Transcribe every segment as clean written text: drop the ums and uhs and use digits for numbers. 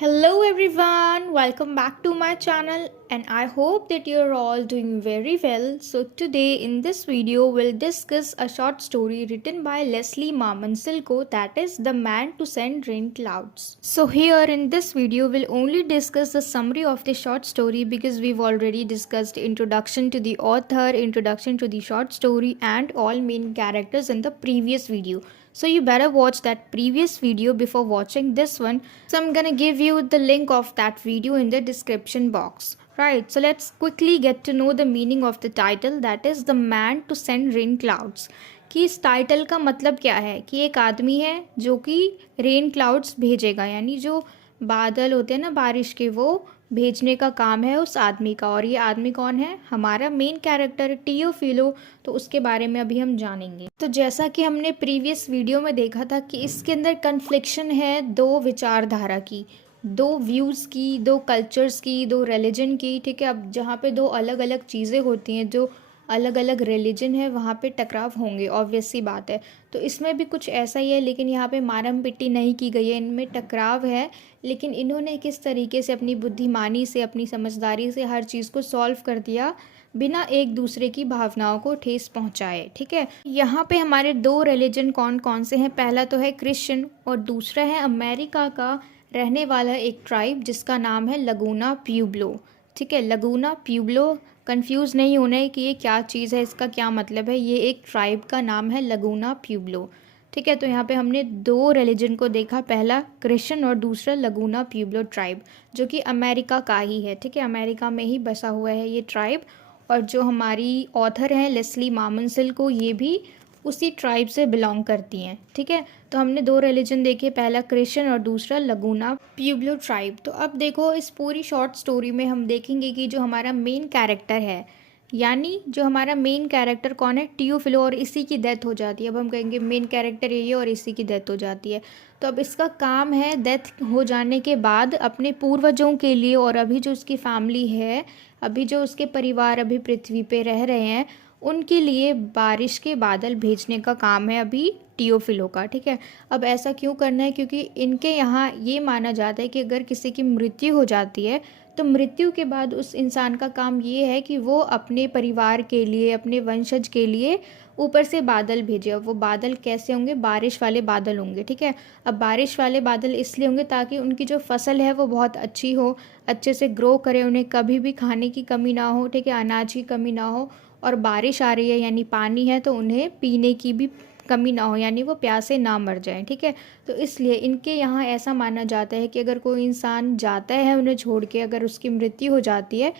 Hello everyone, welcome back to my channel and I hope that you're all doing very well. So today in this video we'll discuss a short story written by Leslie Marmon Silko, that is The Man to Send Rain Clouds. So here in this video we'll only discuss the summary of the short story because we've already discussed introduction to the author, introduction to the short story and all main characters in the previous video. So you better watch that previous video before watching this one. So I'm gonna give you the link of that video in the description box. Right, so let's quickly get to know the meaning of the title, that is The Man to Send Rain Clouds. कि इस title का मतलब क्या है कि एक आदमी है जो कि रेन क्लाउड्स भेजेगा, यानी जो बादल होते हैं ना बारिश के, वो भेजने का काम है उस आदमी का। और ये आदमी कौन है? हमारा मेन कैरेक्टर टियोफिलो। तो उसके बारे में अभी हम जानेंगे। तो जैसा कि हमने प्रीवियस वीडियो में देखा था कि इसके अंदर कन्फ्लिक्शन है दो विचारधारा की, दो व्यूज़ की, दो कल्चर्स की, दो रिलीजन की। ठीक है, अब जहाँ पे दो अलग अलग चीज़ें होती हैं, जो अलग अलग रिलीजन है, वहाँ पे टकराव होंगे, ऑब्वियस सी बात है। तो इसमें भी कुछ ऐसा ही है, लेकिन यहाँ पे मारम पिट्टी नहीं की गई है, इनमें टकराव है, लेकिन इन्होंने किस तरीके से अपनी बुद्धिमानी से, अपनी समझदारी से हर चीज़ को सॉल्व कर दिया बिना एक दूसरे की भावनाओं को ठेस पहुंचाए। ठीक है, यहाँ पे हमारे दो रिलीजन कौन कौन से हैं? पहला तो है क्रिश्चियन और दूसरा है अमेरिका का रहने वाला एक ट्राइब जिसका नाम है लगूना प्यूब्लो। ठीक है, लगूना प्यूब्लो, कंफ्यूज नहीं होना है कि ये क्या चीज़ है, इसका क्या मतलब है। ये एक ट्राइब का नाम है लगूना प्यूब्लो। ठीक है, तो यहाँ पे हमने दो रिलीजन को देखा, पहला क्रिश्चियन और दूसरा लगूना प्यूब्लो ट्राइब, जो कि अमेरिका का ही है। ठीक है, अमेरिका में ही बसा हुआ है ये ट्राइब। और जो हमारी ऑथर हैं लेस्ली मार्मन सिल्को, ये भी उसी ट्राइब से बिलोंग करती हैं। ठीक है, तो हमने दो रिलीजन देखे, पहला क्रिश्चियन और दूसरा लगूना प्यूब्लो ट्राइब। तो अब देखो, इस पूरी शॉर्ट स्टोरी में हम देखेंगे कि जो हमारा मेन कैरेक्टर है, यानी जो हमारा मेन कैरेक्टर कौन है? टियोफिलो, और इसी की डेथ हो जाती है। अब हम कहेंगे मेन कैरेक्टर ये और इसी की डेथ हो जाती है। तो अब इसका काम है डेथ हो जाने के बाद अपने पूर्वजों के लिए, और अभी जो उसकी फैमिली है, अभी जो उसके परिवार अभी पृथ्वी पे रह रहे हैं, उनके लिए बारिश के बादल भेजने का काम है अभी टियोफिलो का। ठीक है, अब ऐसा क्यों करना है? क्योंकि इनके यहाँ ये माना जाता है कि अगर किसी की मृत्यु हो जाती है तो मृत्यु के बाद उस इंसान का काम ये है कि वो अपने परिवार के लिए, अपने वंशज के लिए ऊपर से बादल भेजे। अब वो बादल कैसे होंगे? बारिश वाले बादल होंगे। ठीक है, अब बारिश वाले बादल इसलिए होंगे ताकि उनकी जो फसल है वो बहुत अच्छी हो, अच्छे से ग्रो करे, उन्हें कभी भी खाने की कमी ना हो। ठीक है, अनाज की कमी ना हो, और बारिश आ रही है यानी पानी है, तो उन्हें पीने की भी कमी ना हो, यानी वो प्यासे ना मर जाएं। ठीक है, तो इसलिए इनके यहाँ ऐसा माना जाता है कि अगर कोई इंसान जाता है उन्हें छोड़ के, अगर उसकी मृत्यु हो जाती है,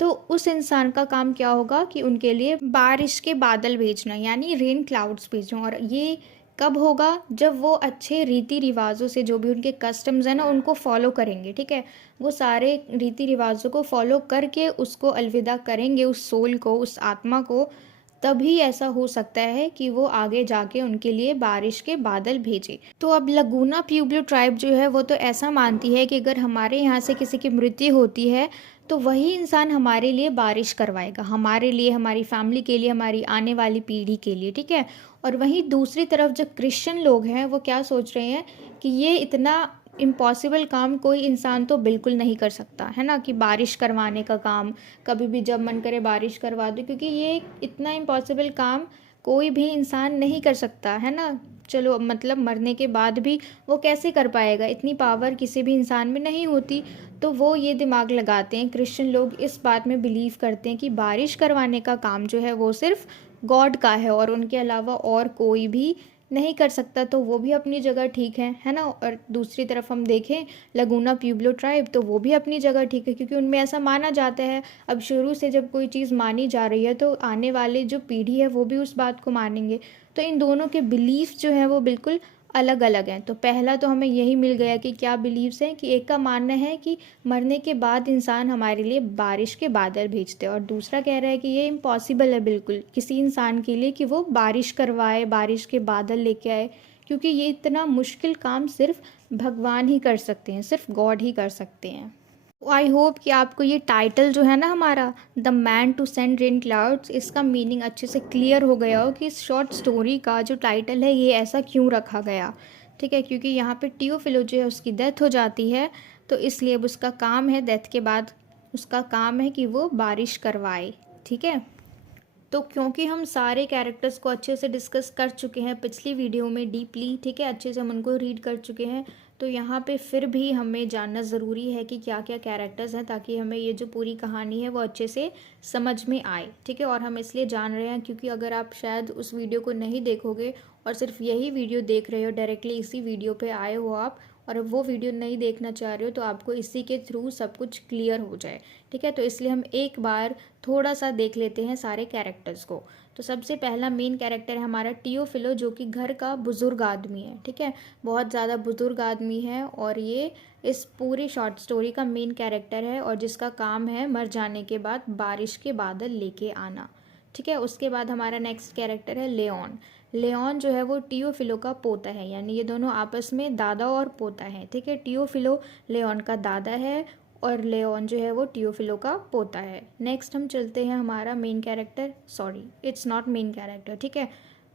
तो उस इंसान का काम क्या होगा कि उनके लिए बारिश के बादल भेजना, यानी रेन क्लाउड्स भेजना। और ये कब होगा? जब वो अच्छे रीति रिवाजों से, जो भी उनके कस्टम्स हैं ना, उनको फॉलो करेंगे। ठीक है, वो सारे रीति रिवाजों को फॉलो करके उसको अलविदा करेंगे, उस सोल को, उस आत्मा को, तभी ऐसा हो सकता है कि वो आगे जाके उनके लिए बारिश के बादल भेजे। तो अब लगूना प्यूब्लो ट्राइब जो है वो तो ऐसा मानती है कि अगर हमारे यहाँ से किसी की मृत्यु होती है तो वही इंसान हमारे लिए बारिश करवाएगा, हमारे लिए, हमारी फैमिली के लिए, हमारी आने वाली पीढ़ी के लिए। ठीक है, और वहीं दूसरी तरफ जो क्रिश्चियन लोग हैं वो क्या सोच रहे हैं कि ये इतना इम्पॉसिबल काम कोई इंसान तो बिल्कुल नहीं कर सकता है ना, कि बारिश करवाने का काम, कभी भी जब मन करे बारिश करवा दो, क्योंकि ये इतना इम्पॉसिबल काम कोई भी इंसान नहीं कर सकता है ना। चलो, मतलब मरने के बाद भी वो कैसे कर पाएगा? इतनी पावर किसी भी इंसान में नहीं होती। तो वो ये दिमाग लगाते हैं, क्रिश्चियन लोग इस बात में बिलीव करते हैं कि बारिश करवाने का काम जो है वो सिर्फ गॉड का है और उनके अलावा और कोई भी नहीं कर सकता। तो वो भी अपनी जगह ठीक है ना। और दूसरी तरफ हम देखें लगूना प्यूब्लो ट्राइब, तो वो भी अपनी जगह ठीक है, क्योंकि उनमें ऐसा माना जाता है। अब शुरू से जब कोई चीज़ मानी जा रही है तो आने वाले जो पीढ़ी है वो भी उस बात को मानेंगे। तो इन दोनों के बिलीफ जो हैं वो बिल्कुल अलग अलग हैं। तो पहला तो हमें यही मिल गया कि क्या बिलीव्स हैं, कि एक का मानना है कि मरने के बाद इंसान हमारे लिए बारिश के बादल भेजते हैं, और दूसरा कह रहा है कि ये इम्पॉसिबल है बिल्कुल किसी इंसान के लिए कि वो बारिश करवाए, बारिश के बादल लेके आए, क्योंकि ये इतना मुश्किल काम सिर्फ भगवान ही कर सकते हैं, सिर्फ गॉड ही कर सकते हैं। आई होप कि आपको ये टाइटल जो है ना हमारा, the man to send rain clouds, इसका मीनिंग अच्छे से क्लियर हो गया हो कि इस शॉर्ट स्टोरी का जो टाइटल है ये ऐसा क्यों रखा गया। ठीक है, क्योंकि यहाँ पे टियोफिलो जो है उसकी डेथ हो जाती है तो इसलिए अब उसका काम है, डेथ के बाद उसका काम है कि वो बारिश करवाए। ठीक है, तो क्योंकि हम सारे कैरेक्टर्स को अच्छे से डिस्कस कर चुके हैं पिछली वीडियो में डीपली, ठीक है, अच्छे से हम उनको रीड कर चुके हैं, तो यहाँ पे फिर भी हमें जानना ज़रूरी है कि क्या क्या कैरेक्टर्स हैं, ताकि हमें ये जो पूरी कहानी है वो अच्छे से समझ में आए। ठीक है, और हम इसलिए जान रहे हैं क्योंकि अगर आप शायद उस वीडियो को नहीं देखोगे और सिर्फ यही वीडियो देख रहे हो, डायरेक्टली इसी वीडियो पे आए हो आप, और वो वीडियो नहीं देखना चाह रहे हो, तो आपको इसी के थ्रू सब कुछ क्लियर हो जाए। ठीक है, तो इसलिए हम एक बार थोड़ा सा देख लेते हैं सारे कैरेक्टर्स को। तो सबसे पहला मेन कैरेक्टर है हमारा टियोफिलो, जो कि घर का बुजुर्ग आदमी है। ठीक है, बहुत ज़्यादा बुजुर्ग आदमी है और ये इस पूरी शॉर्ट स्टोरी का मेन कैरेक्टर है, और जिसका काम है मर जाने के बाद बारिश के बादल लेके आना। ठीक है, उसके बाद हमारा नेक्स्ट कैरेक्टर है लेओन। लेओन जो है वो टियोफिलो का पोता है, यानी ये दोनों आपस में दादा और पोता है। ठीक है, टियोफिलो लेओन का दादा है और लेओन जो है वो टियोफिलो का पोता है। नेक्स्ट हम चलते हैं हमारा main character, sorry it's not main character. ठीक है,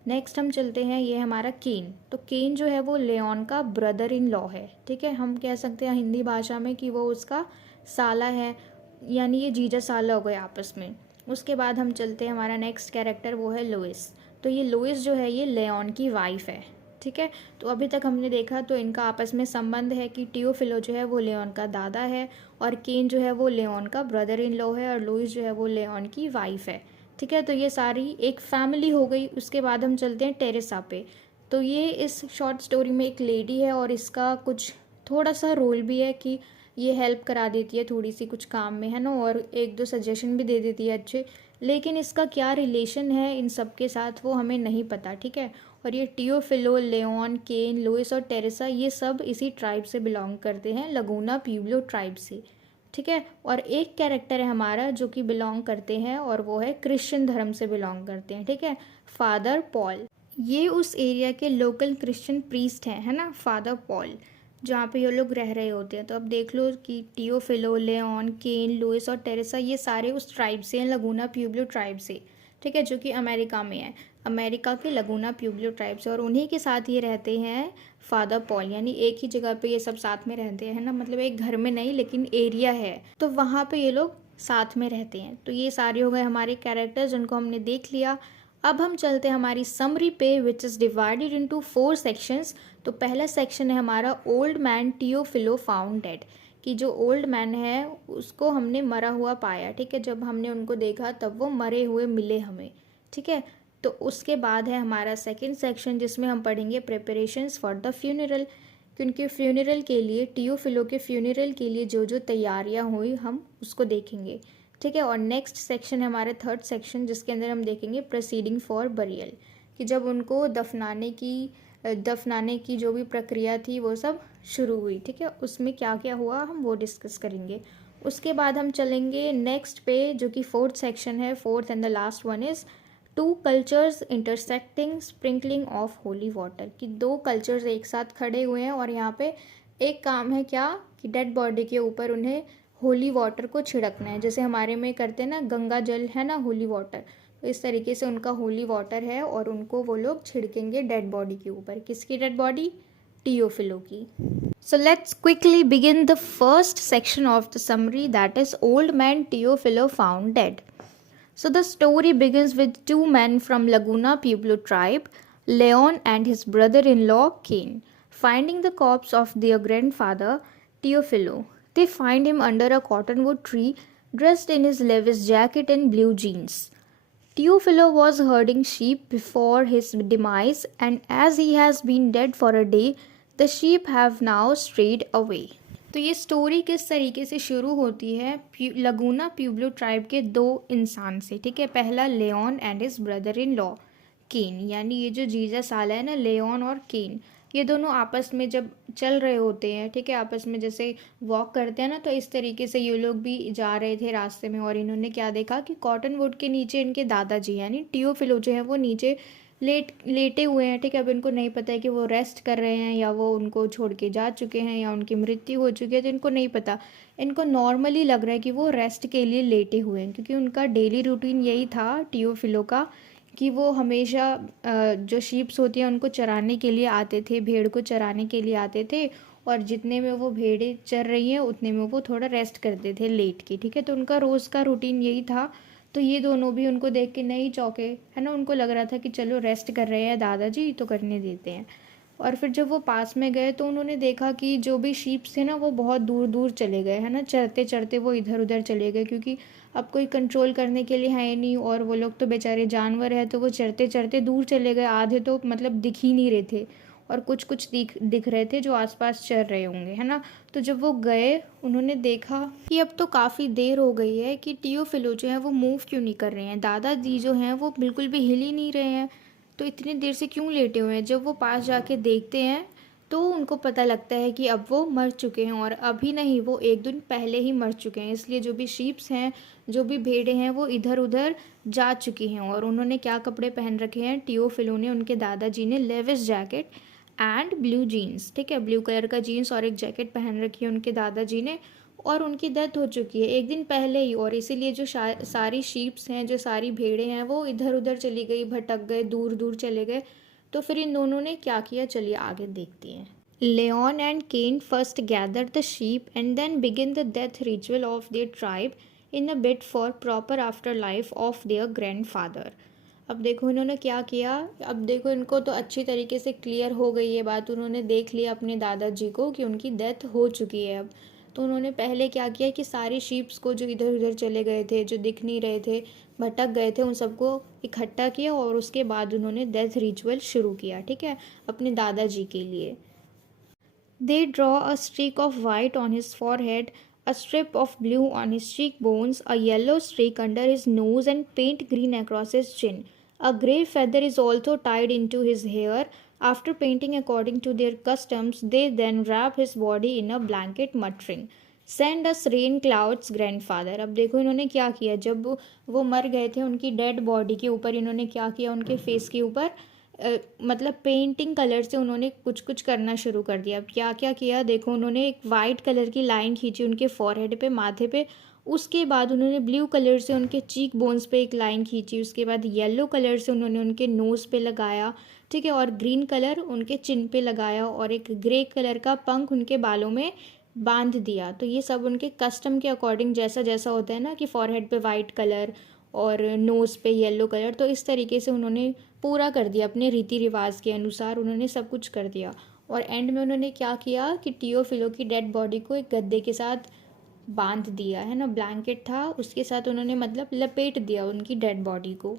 नेक्स्ट हम चलते हैं, ये हमारा केन। तो केन जो है वो लेओन का ब्रदर इन लॉ है। ठीक है, हम कह सकते हैं हिंदी भाषा में कि वो उसका साला है, यानी ये जीजा साला हो गए आपस में। उसके बाद हम चलते हैं, हमारा नेक्स्ट कैरेक्टर वो है लुइस। तो ये लुइस जो है ये लेओन की वाइफ है। ठीक है, तो अभी तक हमने देखा तो इनका आपस में संबंध है कि टियोफिलो जो है वो लेओन का दादा है और केन जो है वो लेओन का ब्रदर इन लॉ है और लुइस जो है वो लेओन की वाइफ है। ठीक है, तो ये सारी एक फैमिली हो गई। उसके बाद हम चलते हैं टेरेसा पे। तो ये इस शॉर्ट स्टोरी में एक लेडी है और इसका कुछ थोड़ा सा रोल भी है कि ये हेल्प करा देती है थोड़ी सी कुछ काम में, है ना, और एक दो सजेशन भी दे देती है अच्छे, लेकिन इसका क्या रिलेशन है इन सब के साथ वो हमें नहीं पता। ठीक है, और ये टियोफिलो, लेओन, केन, लुइस और टेरेसा ये सब इसी ट्राइब से बिलोंग करते हैं, लगूना प्यूब्लो ट्राइब से। ठीक है, और एक कैरेक्टर है हमारा जो कि बिलोंग करते हैं और वो है क्रिश्चियन धर्म से बिलोंग करते हैं। ठीक है, फादर पॉल। ये उस एरिया के लोकल क्रिश्चियन प्रीस्ट हैं, है ना, फादर पॉल, जहाँ पे ये लोग रह रहे होते हैं। तो अब देख लो कि टियोफिलो, लेओन, केन, लुइस और टेरेसा ये सारे उस ट्राइब से हैं, लगूना प्यूब्लो ट्राइब से। ठीक है, जो कि अमेरिका में है, अमेरिका के लगूना प्यूब्लो ट्राइब से, और उन्हीं के साथ ये रहते हैं फादर पॉल, यानी एक ही जगह पे ये सब साथ में रहते हैं ना, मतलब एक घर में नहीं लेकिन एरिया है तो वहाँ पे ये लोग साथ में रहते हैं। तो ये सारे हो गए हमारे कैरेक्टर्स जिनको हमने देख लिया। अब हम चलते हैं हमारी समरी पे, which is divided into 4 sections. तो पहला सेक्शन है हमारा ओल्ड मैन टियोफिलो फाउंड डेड, कि जो ओल्ड मैन है उसको हमने मरा हुआ पाया। ठीक है, जब हमने उनको देखा तब वो मरे हुए मिले हमें। ठीक है, तो उसके बाद है हमारा सेकंड सेक्शन जिसमें हम पढ़ेंगे प्रिपरेशंस फॉर द फ्यूनरल, क्योंकि फ्यूनरल के लिए, टियोफिलो के फ्यूनरल के लिए जो जो तैयारियां हुई हम उसको देखेंगे। ठीक है, और नेक्स्ट सेक्शन है हमारा थर्ड सेक्शन जिसके अंदर हम देखेंगे प्रोसीडिंग फॉर बरियल, कि जब उनको दफनाने की जो भी प्रक्रिया थी वो सब शुरू हुई। ठीक है, उसमें क्या क्या हुआ हम वो डिस्कस करेंगे। उसके बाद हम चलेंगे नेक्स्ट पे जो कि फोर्थ सेक्शन है, fourth and the last one is two cultures intersecting sprinkling of holy water, कि दो कल्चर्स एक साथ खड़े हुए हैं और यहाँ पे एक काम है क्या कि डेड बॉडी के ऊपर उन्हें होली वाटर को छिड़कना है, जैसे हमारे में करते हैं ना गंगा जल है ना, होली वाटर। तो इस तरीके से उनका होली वाटर है और उनको वो लोग छिड़केंगे डेड बॉडी के ऊपर। किसकी डेड बॉडी? टियोफिलो की। So let's quickly begin the first section of the summary, that is old man Teofilo found dead. So the story begins with two men from Laguna Pueblo tribe, Leon and his brother-in-law Cain, finding the corpse of their grandfather Teofilo. They find him under a cottonwood tree, dressed in his Levis jacket and blue jeans. Teofilo was herding sheep before his demise, and as he has been dead for a day, the sheep have now strayed away. तो ये story किस तरीके से शुरू होती है? लगूना Pueblo tribe के दो इंसान से। ठीक है, पहला Leon and his brother in law Ken, यानी ये जो जीजा साला है ना, लेओन और केन, ये दोनों आपस में जब चल रहे होते हैं, ठीक है, आपस में जैसे वॉक करते हैं ना, तो इस तरीके से ये लोग भी जा रहे थे रास्ते में और इन्होंने क्या देखा कि कॉटन वुड के नीचे इनके दादाजी यानी टियोफिलो जो है वो नीचे लेटे हुए हैं। ठीक है, अब इनको नहीं पता है कि वो रेस्ट कर रहे हैं या वो उनको छोड़ के जा चुके हैं या उनकी मृत्यु हो चुकी है, तो इनको नहीं पता। इनको नॉर्मली लग रहा है कि वो रेस्ट के लिए लेटे हुए हैं, क्योंकि उनका डेली रूटीन यही था टियोफिलो का कि वो हमेशा जो शीप्स होती हैं उनको चराने के लिए आते थे, भेड़ को चराने के लिए आते थे, और जितने में वो भेड़ें चर रही हैं उतने में वो थोड़ा रेस्ट करते थे लेट के, ठीक है। तो उनका रोज़ का रूटीन यही था। तो ये दोनों भी उनको देख के नहीं चौंके, है ना। उनको लग रहा था कि चलो रेस्ट कर रहे हैं दादाजी तो करने देते हैं। और फिर जब वो पास में गए तो उन्होंने देखा कि जो भी शीप्स थे ना वो बहुत दूर दूर चले गए, है ना। चरते चरते वो इधर उधर चले गए, क्योंकि अब कोई कंट्रोल करने के लिए है ही नहीं, और वो लोग तो बेचारे जानवर है, तो वो चरते चरते दूर चले गए। आधे तो मतलब दिख ही नहीं रहे थे, और कुछ कुछ दिख रहे थे जो आसपास चर रहे होंगे, है ना। तो जब वो गए उन्होंने देखा कि अब तो काफ़ी देर हो गई है कि टियोफिलो जो है वो मूव क्यों नहीं कर रहे हैं, दादाजी जो हैं वो बिल्कुल भी हिल ही नहीं रहे हैं, तो इतनी देर से क्यों लेटे हुए हैं। जब वो पास जाके देखते हैं तो उनको पता लगता है कि अब वो मर चुके हैं, और अभी नहीं, वो एक दिन पहले ही मर चुके हैं। इसलिए जो भी शीप्स हैं, जो भी भेड़ें हैं, वो इधर उधर जा चुकी हैं। और उन्होंने क्या कपड़े पहन रखे हैं, टियोफिलो ने, उनके दादाजी ने, Levi's jacket and blue jeans, ठीक है, ब्लू कलर का जीन्स और एक जैकेट पहन रखी है उनके दादाजी ने। और उनकी डेथ हो चुकी है एक दिन पहले ही, और इसीलिए जो सारी शीप्स हैं, जो सारी भेड़ें हैं, वो इधर उधर चली गई, भटक गए, दूर दूर चले गए। तो फिर इन दोनों ने क्या किया, चलिए आगे देखते हैं। Leon and Ken first gather the sheep and then begin the death ritual of their tribe in a bit for proper afterlife of their grandfather. अब देखो इन्होंने क्या किया। अब देखो इनको तो अच्छी तरीके से क्लियर हो गई ये बात, उन्होंने देख लिया अपने दादाजी को कि उनकी डेथ हो चुकी है अब। तो उन्होंने पहले क्या किया कि सारी शीप्स को जो इधर उधर चले गए थे, जो दिख नहीं रहे थे, भटक गए थे, उन सबको इकट्ठा किया, और उसके बाद उन्होंने डेथ रिचुअल शुरू किया, ठीक है, अपने दादाजी के लिए। They draw a streak of white on his forehead, a strip of blue on his cheekbones, a yellow streak under his nose, and paint green across his chin. A grey feather is also tied into his hair. After painting according to their customs, they then wrap his body in a blanket, muttering, "Send us rain clouds, grandfather." अब देखो इन्होंने क्या किया, जब वो मर गए थे उनकी डेड बॉडी के ऊपर इन्होंने क्या किया, उनके फेस के ऊपर मतलब पेंटिंग कलर से उन्होंने कुछ कुछ करना शुरू कर दिया। अब क्या क्या किया देखो, उन्होंने एक वाइट कलर की लाइन खींची उनके फॉरहेड पे, माथे पे। उसके बाद उन्होंने ब्लू कलर से उनके चीक बोन्स पे एक लाइन खींची। उसके बाद येलो कलर से उन्होंने उनके नोज़ पे लगाया, ठीक है, और ग्रीन कलर उनके चिन पे लगाया, और एक ग्रे कलर का पंख उनके बालों में बांध दिया। तो ये सब उनके कस्टम के अकॉर्डिंग, जैसा जैसा होता है ना कि फॉरहेड पे वाइट कलर और नोज़ पे येलो कलर, तो इस तरीके से उन्होंने पूरा कर दिया, अपने रीति रिवाज के अनुसार उन्होंने सब कुछ कर दिया। और एंड में उन्होंने क्या किया कि टियोफिलो की डेड बॉडी को एक गद्दे के साथ बांध दिया, है ना, ब्लैंकेट था उसके साथ उन्होंने मतलब लपेट दिया उनकी डेड बॉडी को।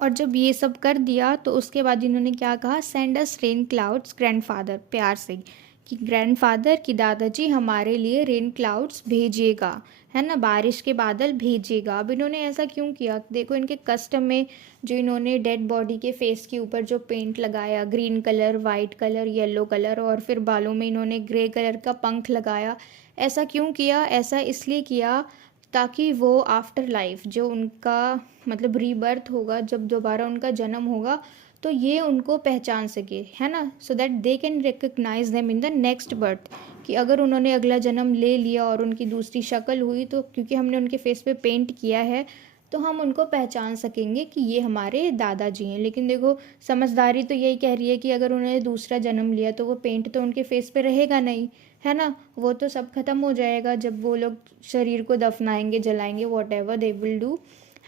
और जब ये सब कर दिया तो उसके बाद इन्होंने क्या कहा, send us rain clouds grandfather, प्यार से, कि ग्रैंडफादर की दादाजी हमारे लिए रेन क्लाउड्स भेजिएगा, है ना, बारिश के बादल भेजिएगा। अब इन्होंने ऐसा क्यों किया, देखो इनके कस्टम में जो इन्होंने डेड बॉडी के फेस के ऊपर जो पेंट लगाया, green colour, white colour, yellow colour, और फिर बालों में इन्होंने ग्रे कलर का पंख लगाया, ऐसा क्यों किया, ऐसा इसलिए किया ताकि वो आफ्टर लाइफ जो उनका मतलब रीबर्थ होगा, जब दोबारा उनका जन्म होगा, तो ये उनको पहचान सके, है ना, so that they can recognise them in the next birth. कि अगर उन्होंने अगला जन्म ले लिया और उनकी दूसरी शक्ल हुई, तो क्योंकि हमने उनके फेस पे पेंट किया है तो हम उनको पहचान सकेंगे कि ये हमारे दादाजी हैं। लेकिन देखो समझदारी तो यही कह रही है कि अगर उन्होंने दूसरा जन्म लिया तो वो पेंट तो उनके फेस पे रहेगा नहीं, है ना, वो तो सब खत्म हो जाएगा जब वो लोग शरीर को दफनाएंगे, जलाएंगे, whatever they will do,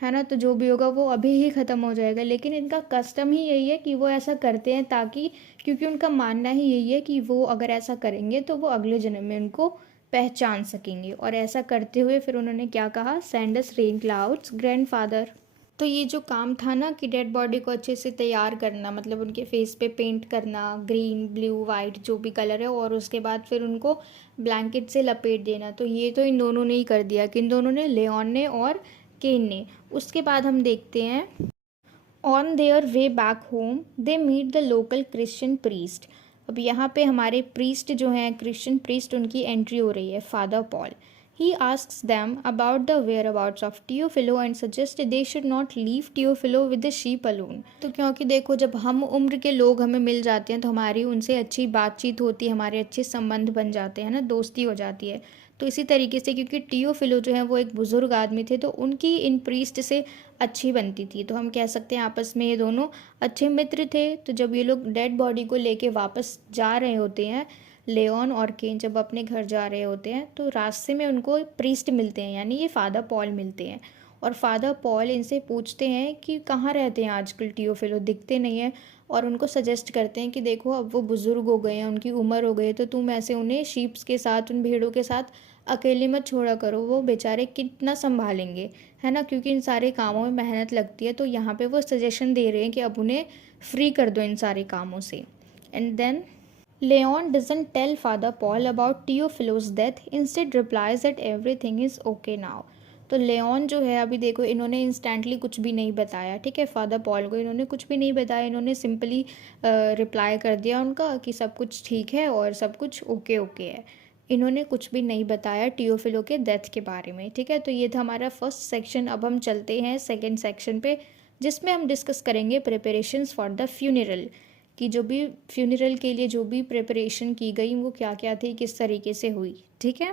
है ना, तो जो भी होगा वो अभी ही ख़त्म हो जाएगा। लेकिन इनका कस्टम ही यही है कि वो ऐसा करते हैं ताकि, क्योंकि उनका मानना ही यही है कि वो अगर ऐसा करेंगे तो वो अगले जन्म में उनको पहचान सकेंगे। और ऐसा करते हुए फिर उन्होंने क्या कहा, send us rain clouds grandfather. तो ये जो काम था ना कि डेड बॉडी को अच्छे से तैयार करना, मतलब उनके फेस पे पेंट करना, ग्रीन, ब्लू, वाइट जो भी कलर है, और उसके बाद फिर उनको ब्लैंकेट से लपेट देना, तो ये तो इन दोनों ने ही कर दिया, किन दोनों ने, लेऑन ने और केन ने। उसके बाद हम देखते हैं, on their way back home they meet the local Christian priest. अब यहाँ पे हमारे प्रीस्ट जो हैं, क्रिश्चियन प्रीस्ट, उनकी एंट्री हो रही है, father Paul. He asks them about the whereabouts of Teofilo and suggests they should not leave Teofilo with the sheep alone. तो क्योंकि देखो जब हम उम्र के लोग हमें मिल जाते हैं तो हमारी उनसे अच्छी बातचीत होती है, हमारे अच्छे संबंध बन जाते हैं ना, दोस्ती हो जाती है। तो इसी तरीके से क्योंकि टियोफिलो जो है वो एक बुज़ुर्ग आदमी थे, तो उनकी इन प्रीस्ट से अच्छी बनती थी, तो हम कह सकते हैं आपस में ये दोनों अच्छे मित्र थे। तो जब ये लोग डेड बॉडी को लेके वापस जा रहे होते हैं लेओन और केन जब अपने घर जा रहे होते हैं तो रास्ते में उनको प्रीस्ट मिलते हैं, यानी ये फादर पॉल मिलते हैं। और फादर पॉल इनसे पूछते हैं कि कहाँ रहते हैं आजकल टियोफिलो, दिखते नहीं है। और उनको सजेस्ट करते हैं कि देखो अब वो बुज़ुर्ग हो गए हैं, उनकी उम्र हो गई है, तो तुम ऐसे उन्हें शीप्स के साथ, उन भेड़ों के साथ अकेले मत छोड़ा करो, वो बेचारे कितना संभालेंगे, है ना, क्योंकि इन सारे कामों में मेहनत लगती है। तो यहाँ पे वो सजेशन दे रहे हैं कि अब उन्हें फ्री कर दो इन सारे कामों से। And then Leon doesn't tell Father Paul about Theophilo's death, instead replies that everything is okay now. तो लेओन जो है, अभी देखो इन्होंने इंस्टेंटली कुछ भी नहीं बताया, ठीक है, फादर पॉल को इन्होंने कुछ भी नहीं बताया, इन्होंने सिंपली रिप्लाई कर दिया उनका कि सब कुछ ठीक है और सब कुछ ओके ओके है। इन्होंने कुछ भी नहीं बताया टियोफिलो के डेथ के बारे में, ठीक है। तो ये था हमारा फर्स्ट सेक्शन। अब हम चलते हैं सेकेंड सेक्शन पे, जिसमें हम डिस्कस करेंगे प्रिपरेशंस फॉर द फ्यूनरल, कि जो भी फ्यूनरल के लिए जो भी प्रिपरेशन की गई वो क्या क्या थी, किस तरीके से हुई, ठीक है।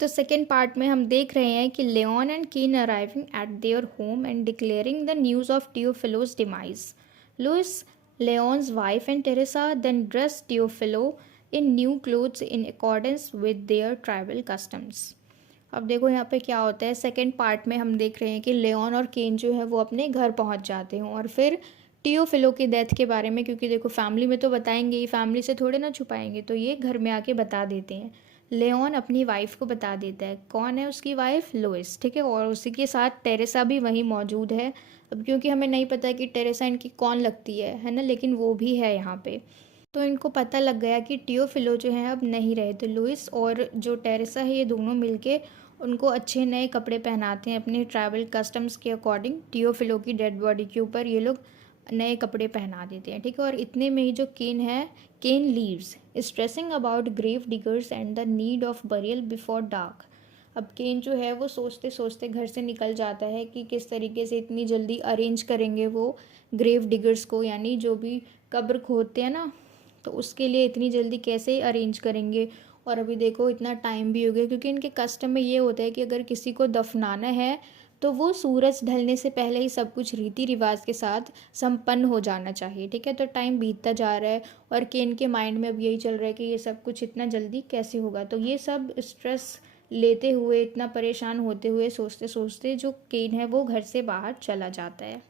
तो सेकेंड पार्ट में हम देख रहे हैं कि Leon and Ken arriving at their home and declaring the news of Teofilo's demise. Luis, Leon's wife and Teresa then dress Teofilo in new clothes in accordance with their tribal customs. अब देखो यहाँ पे क्या होता है, second part में हम देख रहे हैं कि लेओन और केन जो है वो अपने घर पहुँच जाते हैं और फिर टियोफिलो की डेथ के बारे में, क्योंकि देखो फैमिली में तो बताएंगे ही, फैमिली से थोड़े ना छुपाएंगे, तो ये घर में आके बता देते हैं। लेओन अपनी वाइफ को बता देता है। कौन है उसकी वाइफ? लुइस, ठीक है। और उसी के साथ टेरेसा भी वहीं मौजूद है। अब क्योंकि हमें नहीं पता कि टेरेसा इनकी कौन लगती है ना, लेकिन वो भी है यहाँ पे। तो इनको पता लग गया कि टियोफिलो जो है अब नहीं रहे, तो लुइस और जो टेरेसा है ये दोनों मिलके उनको अच्छे नए कपड़े पहनाते हैं अपने ट्राइबल कस्टम्स के अकॉर्डिंग। टियोफिलो की डेड बॉडी के ऊपर ये लोग नए कपड़े पहना देते हैं, ठीक है। और इतने में ही जो केन है, Ken leaves stressing about grave diggers and the need of burial before dark. अब केन जो है वो सोचते सोचते घर से निकल जाता है कि किस तरीके से इतनी जल्दी अरेंज करेंगे वो ग्रेव डिगर्स को, यानी जो भी कब्र खोदते हैं ना, तो उसके लिए इतनी जल्दी कैसे अरेंज करेंगे। और अभी देखो इतना टाइम भी हो गया, क्योंकि इनके कस्टम में ये होता है कि अगर किसी को दफनाना है तो वो सूरज ढलने से पहले ही सब कुछ रीति रिवाज के साथ संपन्न हो जाना चाहिए, ठीक है। तो टाइम बीतता जा रहा है और केन के माइंड में अब यही चल रहा है कि ये सब कुछ इतना जल्दी कैसे होगा। तो ये सब स्ट्रेस लेते हुए, इतना परेशान होते हुए, सोचते सोचते जो केन है वो घर से बाहर चला जाता है।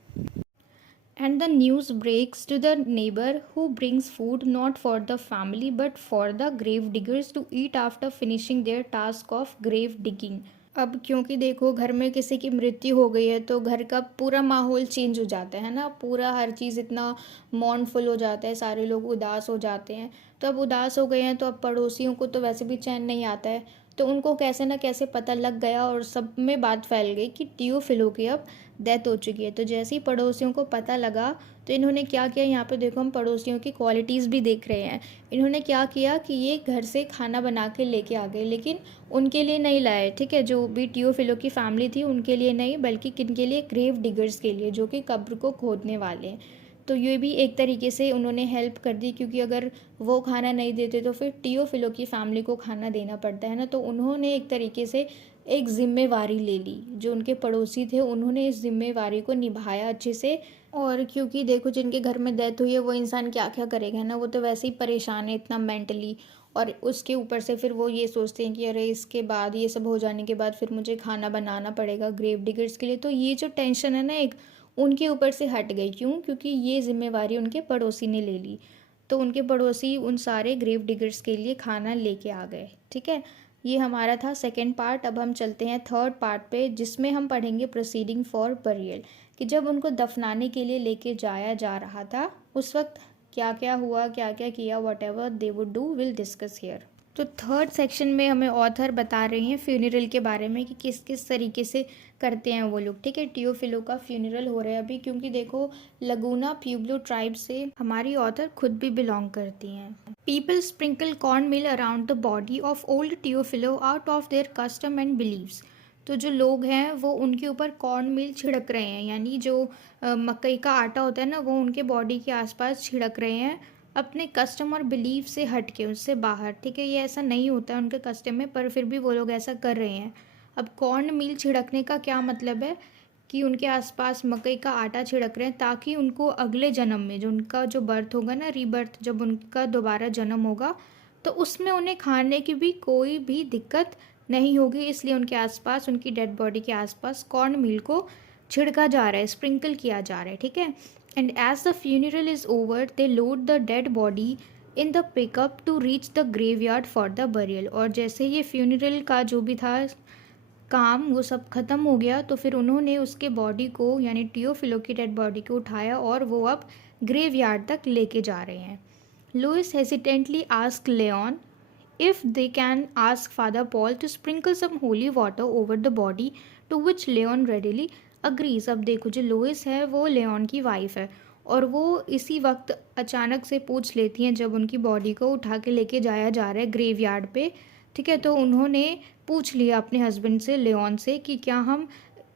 And the news breaks to the neighbor who brings food not for the family but for the grave diggers to eat after finishing their task of grave digging. अब क्योंकि देखो घर में किसी की मृत्यु हो गई है तो घर का पूरा माहौल चेंज हो जाता है ना, पूरा हर चीज़ इतना मौनफुल हो जाता है, सारे लोग उदास हो जाते हैं। तो अब उदास हो गए हैं तो अब पड़ोसियों को तो वैसे भी चैन नहीं आता है, तो उनको कैसे ना कैसे पता लग गया और सब में बात फैल गई कि टियोफिलो की अब डेथ हो चुकी है। तो जैसे ही पड़ोसियों को पता लगा तो इन्होंने क्या किया, यहाँ पे देखो हम पड़ोसियों की क्वालिटीज़ भी देख रहे हैं। इन्होंने क्या किया कि ये घर से खाना बना के लेके आ गए, लेकिन उनके लिए नहीं लाए, ठीक है, जो भी टियोफिलो की फैमिली थी उनके लिए नहीं, बल्कि किन के लिए, ग्रेव डिगर्स के लिए, जो कि कब्र को खोदने वाले हैं। तो ये भी एक तरीके से उन्होंने हेल्प कर दी, क्योंकि अगर वो खाना नहीं देते तो फिर टियोफिलो की फैमिली को खाना देना पड़ता है ना। तो उन्होंने एक तरीके से एक जिम्मेवारी ले ली, जो उनके पड़ोसी थे उन्होंने इस जिम्मेवारी को निभाया अच्छे से। और क्योंकि देखो जिनके घर में डेथ हुई है वो इंसान क्या क्या करेगा ना, वो तो वैसे ही परेशान है इतना मेंटली, और उसके ऊपर से फिर वो ये सोचते हैं कि अरे इसके बाद, ये सब हो जाने के बाद फिर मुझे खाना बनाना पड़ेगा ग्रेव डिगर्स के लिए। तो ये जो टेंशन है ना एक, उनके ऊपर से हट गई। क्यों? क्योंकि ये जिम्मेवारी उनके पड़ोसी ने ले ली। तो उनके पड़ोसी उन सारे ग्रेव डिगर्स के लिए खाना लेके आ गए, ठीक है। ये हमारा था सेकेंड पार्ट। अब हम चलते हैं थर्ड पार्ट पे, जिसमें हम पढ़ेंगे प्रोसीडिंग फॉर बरियल, कि जब उनको दफनाने के लिए लेके जाया जा रहा था उस वक्त क्या क्या हुआ, क्या क्या किया, what ever they would do will discuss here. तो थर्ड सेक्शन में हमें ऑथर बता रहे हैं फ्यूनरल के बारे में कि किस किस तरीके से करते हैं वो लोग, ठीक है। टियोफिलो का फ्यूनरल हो रहा है अभी, क्योंकि देखो लगूना प्यूब्लो ट्राइब से हमारी ऑथर खुद भी बिलोंग करती हैं। People sprinkle cornmeal around the body of old Teofilo out of their custom and believes. तो जो लोग हैं वो उनके ऊपर कॉर्न मिल छिड़क रहे हैं, यानी जो मकई का आटा होता है ना, वो उनके बॉडी के आसपास छिड़क रहे हैं, अपने कस्टम और बिलीफ से हट के, उससे बाहर, ठीक है। ये ऐसा नहीं होता है उनके कस्टम में, पर फिर भी वो लोग ऐसा कर रहे हैं। अब कॉर्न मील छिड़कने का क्या मतलब है कि उनके आसपास मकई का आटा छिड़क रहे हैं, ताकि उनको अगले जन्म में जो उनका जो बर्थ होगा ना, रीबर्थ, जब उनका दोबारा जन्म होगा तो उसमें उन्हें खाने की भी कोई भी दिक्कत नहीं होगी, इसलिए उनके आसपास, उनकी डेड बॉडी के आसपास कॉर्न मील को छिड़का जा रहा है, स्प्रिंकल किया जा रहा है, ठीक है। And as the funeral is over they load the dead body in the pickup to reach the graveyard for the burial. और जैसे ये फ्यूनरल का जो भी था काम वो सब ख़त्म हो गया, तो फिर उन्होंने उसके बॉडी को, यानी टियोफिलो की डेड बॉडी को उठाया और वो अब ग्रेवयार्ड तक लेके जा रहे हैं। Luis hesitantly ask Leon if they can ask Father Paul to sprinkle some holy water over the body, to which Leon readily agrees। अब देखो, जो लोइस है वो लेऑन की वाइफ है और वो इसी वक्त अचानक से पूछ लेती हैं जब उनकी बॉडी को उठा के लेके जाया जा रहा है ग्रेवयार्ड पे, ठीक है। तो उन्होंने पूछ लिया अपने हस्बैंड से, लेऑन से, कि क्या हम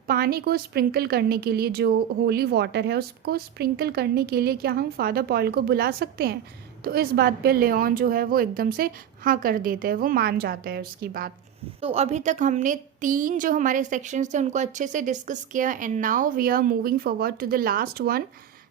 पानी को स्प्रिंकल करने के लिए, जो होली वाटर है उसको स्प्रिंकल करने के लिए, क्या हम फादर पॉल को बुला सकते हैं। तो इस बात पे लेऑन जो है वो एकदम से हाँ कर देता है, वो मान जाता है उसकी बात। तो अभी तक हमने 3 जो हमारे सेक्शंस थे उनको अच्छे से डिस्कस किया, and now we are moving forward to the last one,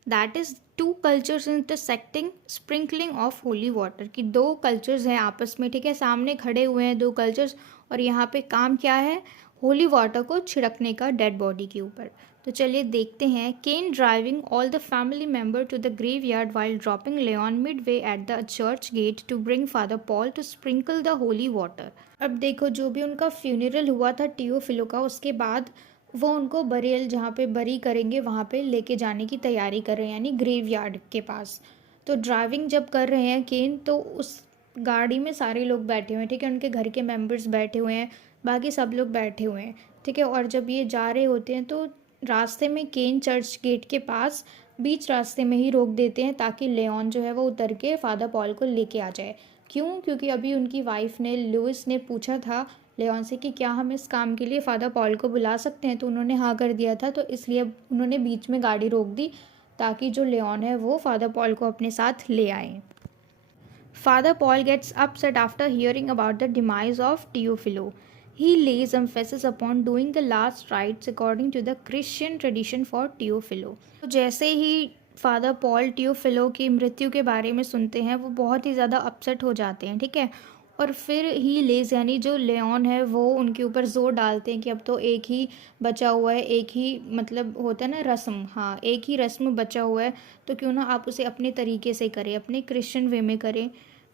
that is 2 cultures intersecting sprinkling of holy water. की 2 कल्चर्स हैं आपस में, ठीक है, सामने खड़े हुए हैं 2 कल्चर्स, और यहाँ पे काम क्या है, होली वाटर को छिड़कने का डेड बॉडी के ऊपर। तो चलिए देखते हैं। Ken driving all the family member to the graveyard while dropping Leon midway at the church gate to bring Father Paul to sprinkle the holy water. अब देखो, जो भी उनका फ्यूनरल हुआ था टियोफिलो का, उसके बाद वो उनको बरियल, जहाँ पे बरी करेंगे वहाँ पे लेके जाने की तैयारी कर रहे हैं, यानी ग्रेवयार्ड के पास। तो ड्राइविंग जब कर रहे हैं केन, तो उस गाड़ी में सारे लोग बैठे हुए हैं, ठीक है, उनके घर के मेम्बर्स बैठे हुए हैं, बाकी सब लोग बैठे हुए हैं, ठीक है। और जब ये जा रहे होते हैं तो रास्ते में केन चर्च गेट के पास बीच रास्ते में ही रोक देते हैं, ताकि लेऑन जो है वो उतर के फादर पॉल को लेके आ जाए। क्यों? क्योंकि अभी उनकी वाइफ ने, लुइस ने पूछा था लेऑन से कि क्या हम इस काम के लिए फादर पॉल को बुला सकते हैं, तो उन्होंने हाँ कर दिया था, तो इसलिए उन्होंने बीच में गाड़ी रोक दी ताकि जो लेऑन है वो फादर पॉल को अपने साथ ले आए। Father Paul gets upset after hearing about the demise of Teofilo. He lays emphasis upon doing the last rites according to the Christian tradition for Teofilo. तो जैसे ही फादर पॉल टियोफिलो की मृत्यु के बारे में सुनते हैं, वो बहुत ही ज़्यादा अपसेट हो जाते हैं, ठीक है। और फिर ही लेज, यानी जो लेऑन है, वो उनके ऊपर जोर डालते हैं कि अब तो एक ही बचा हुआ है, एक ही, मतलब होता है ना रस्म, हाँ, एक ही रस्म बचा हुआ है, तो क्यों ना आप उसे अपने तरीके से करें, अपने क्रिश्चियन वे में करें।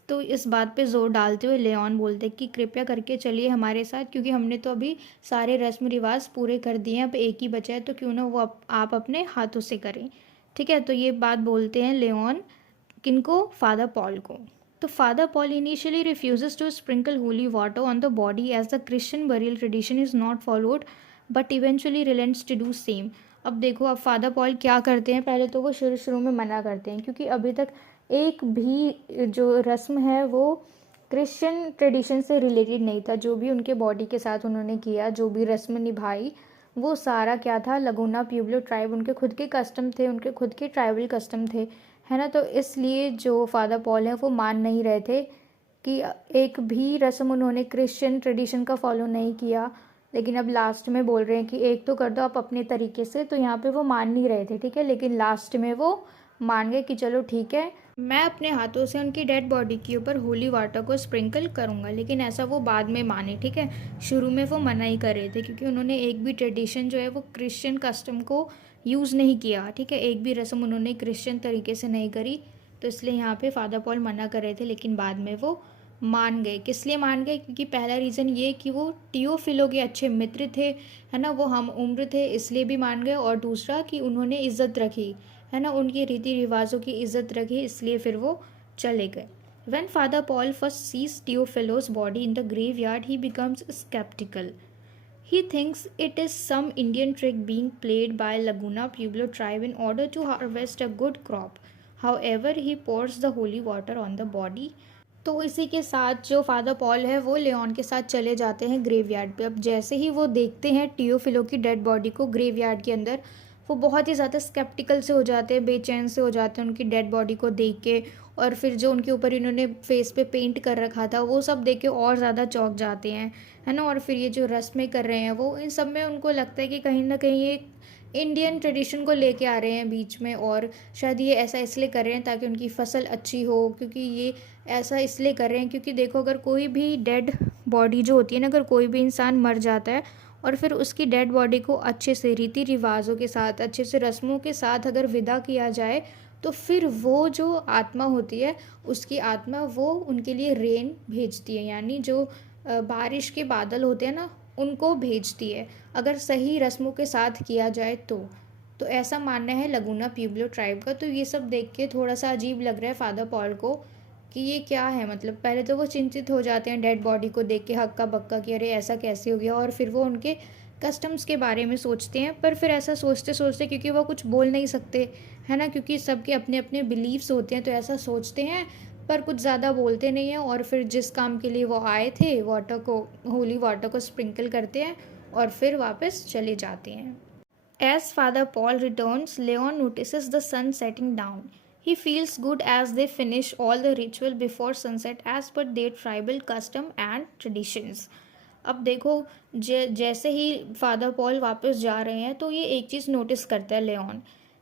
तो इस बात पे ज़ोर डालते हुए लेऑन बोलते कि कृपया करके चलिए हमारे साथ, क्योंकि हमने तो अभी सारे रस्म रिवाज पूरे कर दिए हैं, अब एक ही बचा है, तो क्यों ना वो आप अपने हाथों से करें, ठीक है। तो ये बात बोलते हैं लेऑन, किनको, फादर पॉल को। तो Father Paul initially refuses to sprinkle holy water on the body as the Christian burial tradition is not followed, but eventually relents to do same. अब देखो, अब फादर पॉल क्या करते हैं, पहले तो वो शुरू में मना करते हैं, क्योंकि अभी तक एक भी जो रस्म है वो क्रिश्चियन ट्रेडिशन से रिलेटेड नहीं था। जो भी उनके बॉडी के साथ उन्होंने किया, जो भी रस्म निभाई, वो सारा क्या था, लगूना प्यूब्लो ट्राइब, उनके खुद के कस्टम थे, उनके खुद के ट्राइबल कस्टम थे, है ना। तो इसलिए जो फादर पॉल है वो मान नहीं रहे थे कि एक भी रस्म उन्होंने क्रिश्चियन ट्रेडिशन का फॉलो नहीं किया, लेकिन अब लास्ट में बोल रहे हैं कि एक तो कर दो आप अपने तरीके से। तो यहाँ पे वो मान नहीं रहे थे, ठीक है, लेकिन लास्ट में वो मान गए कि चलो ठीक है, मैं अपने हाथों से उनकी डेड बॉडी के ऊपर होली वाटर को स्प्रिंकल करूँगा। लेकिन ऐसा वो बाद में माने, ठीक है, शुरू में वो मना ही कर रहे थे, क्योंकि उन्होंने एक भी ट्रेडिशन जो है वो क्रिश्चियन कस्टम को यूज़ नहीं किया, ठीक है, एक भी रस्म उन्होंने क्रिश्चियन तरीके से नहीं करी। तो इसलिए यहाँ पे फादर पॉल मना कर रहे थे, लेकिन बाद में वो मान गए। किस लिए मान गए? क्योंकि पहला रीज़न ये कि वो टियोफिलो के अच्छे मित्र थे, है ना, वो हम उम्र थे, इसलिए भी मान गए। और दूसरा कि उन्होंने इज़्ज़त रखी, है ना, उनके रीति रिवाजों की इज़्ज़त रखी, इसलिए फिर वो चले गए। When Father Paul first sees Theophilo's body in the graveyard, he becomes skeptical. He thinks it is some Indian trick being played by Laguna Pueblo tribe in order to harvest a good crop. However, he pours the holy water on the body. तो इसी के साथ जो father Paul है वो लेऑन के साथ चले जाते हैं ग्रेवयार्ड पे। अब जैसे ही वो देखते हैं टियोफिलो की डेड बॉडी को ग्रेवयार्ड के अंदर, वो बहुत ही ज़्यादा स्केप्टिकल से हो जाते हैं, बेचैन से हो जाते हैं उनकी डेड बॉडी को देख के। और फिर जो उनके ऊपर इन्होंने फेस पे पेंट कर रखा था वो सब देख के और ज़्यादा चौंक जाते हैं, है ना। और फिर ये जो रस्में कर रहे हैं वो, इन सब में उनको लगता है कि कहीं ना कहीं ये इंडियन ट्रेडिशन को लेके आ रहे हैं बीच में, और शायद ये ऐसा इसलिए कर रहे हैं ताकि उनकी फसल अच्छी हो, क्योंकि ये ऐसा इसलिए कर रहे हैं क्योंकि देखो, अगर कोई भी डेड बॉडी जो होती है ना, अगर कोई भी इंसान मर जाता है और फिर उसकी डेड बॉडी को अच्छे से रीति रिवाजों के साथ, अच्छे से रस्मों के साथ अगर विदा किया जाए, तो फिर वो जो आत्मा होती है, उसकी आत्मा वो उनके लिए रेन भेजती है, यानी जो बारिश के बादल होते हैं ना, उनको भेजती है, अगर सही रस्मों के साथ किया जाए तो ऐसा मानना है लगूना प्यूब्लो ट्राइब का। तो ये सब देख के थोड़ा सा अजीब लग रहा है फादर पॉल को कि ये क्या है। मतलब पहले तो वो चिंतित हो जाते हैं डेड बॉडी को देख के हक्का बक्का कि अरे ऐसा कैसे हो गया, और फिर वो उनके कस्टम्स के बारे में सोचते हैं। पर फिर ऐसा सोचते सोचते, क्योंकि वो कुछ बोल नहीं सकते है ना, क्योंकि सबके अपने अपने बिलीव्स होते हैं, तो ऐसा सोचते हैं पर कुछ ज़्यादा बोलते नहीं हैं। और फिर जिस काम के लिए वो आए थे, वाटर को, होली वाटर को स्प्रिंकल करते हैं और फिर वापस चले जाते हैं। As Father Paul returns, Leon notices the sun setting down. He feels good as they finish all the ritual before sunset as per their tribal custom and traditions. अब देखो, जैसे ही फादर पॉल वापस जा रहे हैं तो ये एक चीज़ नोटिस करता है लेऑन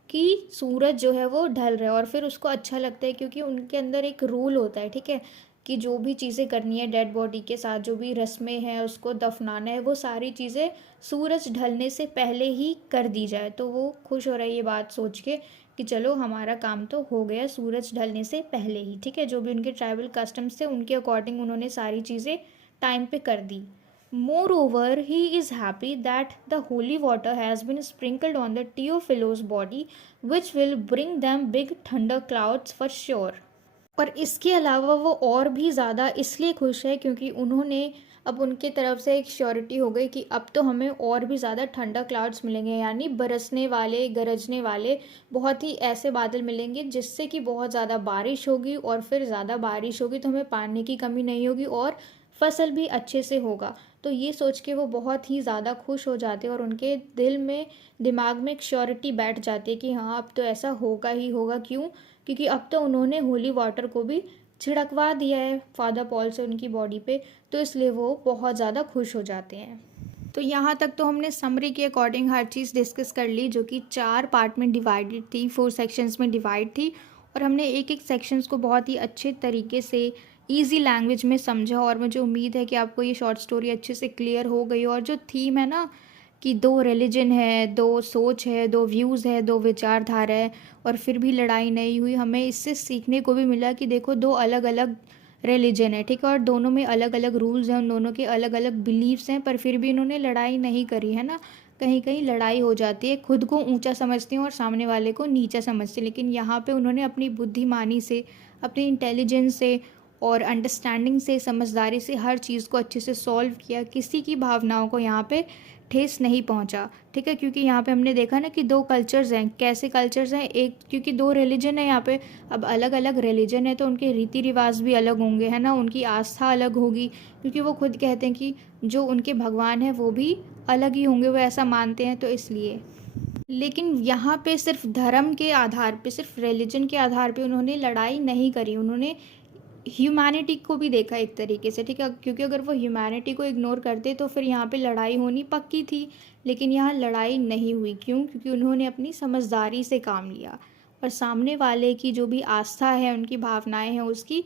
कि सूरज जो है वो ढल रहा है, और फिर उसको अच्छा लगता है क्योंकि उनके अंदर एक रूल होता है, ठीक है, कि जो भी चीज़ें करनी है डेड बॉडी के साथ, जो भी रस्में हैं, उसको दफनाना है, वो सारी चीज़ें सूरज ढलने से पहले ही कर दी जाए। तो वो खुश हो रहा है ये बात सोच के कि चलो हमारा काम तो हो गया सूरज ढलने से पहले ही, ठीक है। जो भी उनके ट्राइबल कस्टम्स थे उनके अकॉर्डिंग उन्होंने सारी चीज़ें टाइम पे कर दी। Moreover, he is happy that the holy water has been sprinkled on the Teophilos body, which will bring them big thunder clouds for sure. और इसके अलावा वो और भी ज़्यादा इसलिए खुश है क्योंकि उन्होंने अब उनके तरफ से एक श्योरिटी हो गई कि अब तो हमें और भी ज़्यादा ठंडा क्लाउड्स मिलेंगे, यानी बरसने वाले, गरजने वाले बहुत ही ऐसे बादल मिलेंगे जिससे कि बहुत ज़्यादा बारिश होगी, और फिर ज़्यादा बारिश होगी तो हमें पानी की कमी नहीं होगी और फसल भी अच्छे से होगा। तो ये सोच के वो बहुत ही ज़्यादा खुश हो जाते हैं और उनके दिल में, दिमाग में एक श्योरिटी बैठ जाती है कि हाँ अब तो ऐसा होगा ही होगा। क्यों? क्योंकि अब तो उन्होंने होली वाटर को भी छिड़कवा दिया है फादर पॉल से उनकी बॉडी पे, तो इसलिए वो बहुत ज़्यादा खुश हो जाते हैं। तो यहाँ तक तो हमने समरी के अकॉर्डिंग हर चीज़ डिस्कस कर ली, जो कि 4 पार्ट में डिवाइडेड थी, 4 सेक्शंस में डिवाइड थी, और हमने एक एक सेक्शंस को बहुत ही अच्छे तरीके से ईजी लैंग्वेज में समझा। और मुझे उम्मीद है कि आपको ये शॉर्ट स्टोरी अच्छे से क्लियर हो गई। और जो थीम है ना कि 2 रिलीजन है, 2 सोच है, 2 व्यूज़ है, 2 विचारधारा है, और फिर भी लड़ाई नहीं हुई, हमें इससे सीखने को भी मिला कि देखो 2 अलग अलग रिलीजन है, ठीक है, और दोनों में अलग अलग रूल्स हैं, उन दोनों के अलग अलग बिलीव्स हैं, पर फिर भी इन्होंने लड़ाई नहीं करी है ना। कहीं कहीं लड़ाई हो जाती है, खुद को ऊंचा समझते हैं और सामने वाले को नीचा समझते हैं, लेकिन यहाँ पे उन्होंने अपनी बुद्धिमानी से, अपनी इंटेलिजेंस से और अंडरस्टैंडिंग से, समझदारी से हर चीज़ को अच्छे से सॉल्व किया। किसी की भावनाओं को यहाँ पे ठेस नहीं पहुँचा, ठीक है, क्योंकि यहाँ पे हमने देखा ना कि 2 कल्चर्स हैं। कैसे कल्चर्स हैं? एक, क्योंकि 2 रिलीजन है यहाँ पे, अब अलग अलग रिलीजन है तो उनके रीति रिवाज भी अलग होंगे, है ना, उनकी आस्था अलग होगी, क्योंकि वो खुद कहते हैं कि जो उनके भगवान है वो भी अलग ही होंगे, वो ऐसा मानते हैं, तो इसलिए। लेकिन यहाँ पे सिर्फ धर्म के आधार पे, सिर्फ रिलीजन के आधार पे उन्होंने लड़ाई नहीं करी, उन्होंने ह्यूमैनिटी को भी देखा एक तरीके से, ठीक है, क्योंकि अगर वो ह्यूमैनिटी को इग्नोर करते तो फिर यहाँ पे लड़ाई होनी पक्की थी, लेकिन यहाँ लड़ाई नहीं हुई। क्यों? क्योंकि उन्होंने अपनी समझदारी से काम लिया और सामने वाले की जो भी आस्था है, उनकी भावनाएं हैं, उसकी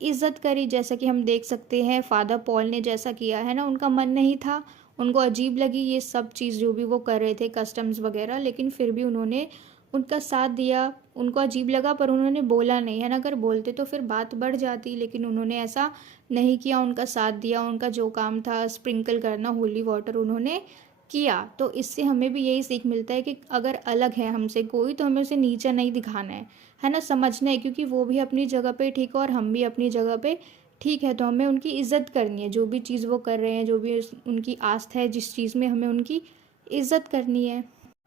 इज्जत करी। जैसा कि हम देख सकते हैं फादर पॉल ने जैसा किया है ना, उनका मन नहीं था, उनको अजीब लगी ये सब चीज़ जो भी वो कर रहे थे, कस्टम्स वगैरह, लेकिन फिर भी उन्होंने उनका साथ दिया। उनको अजीब लगा पर उन्होंने बोला नहीं, है ना, अगर बोलते तो फिर बात बढ़ जाती, लेकिन उन्होंने ऐसा नहीं किया, उनका साथ दिया। उनका जो काम था स्प्रिंकल करना होली वाटर, उन्होंने किया। तो इससे हमें भी यही सीख मिलता है कि अगर अलग है हमसे कोई तो हमें उसे नीचा नहीं दिखाना है ना, समझना है, क्योंकि वो भी अपनी जगह पे ठीक है और हम भी अपनी जगह पे ठीक है, तो हमें उनकी इज्जत करनी है। जो भी चीज़ वो कर रहे हैं, जो भी उनकी आस्था है जिस चीज़ में, हमें उनकी इज्जत करनी है।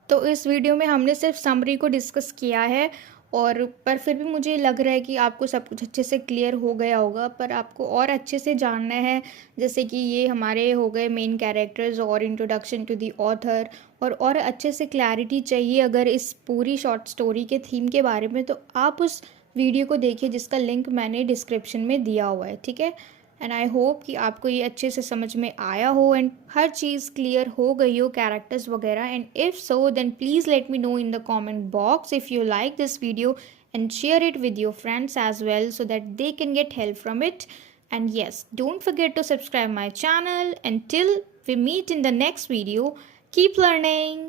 तो इस वीडियो में हमने सिर्फ समरी को डिस्कस किया है, और पर फिर भी मुझे लग रहा है कि आपको सब कुछ अच्छे से क्लियर हो गया होगा, पर आपको और अच्छे से जानना है, जैसे कि ये हमारे हो गए मेन कैरेक्टर्स और इंट्रोडक्शन टू द ऑथर, और अच्छे से क्लैरिटी चाहिए अगर इस पूरी शॉर्ट स्टोरी के थीम के बारे में, तो आप उस वीडियो को देखिए जिसका लिंक मैंने डिस्क्रिप्शन में दिया हुआ है, ठीक है एंड आई होप कि आपको ये अच्छे से समझ में आया हो एंड हर चीज़ क्लियर हो गई हो, कैरेक्टर्स वगैरह. And if so then please let me know in the comment box if you like this video, and share it with your friends as well so that they can get help from it. And yes, don't forget to subscribe my channel. Until we meet in the next video, keep learning.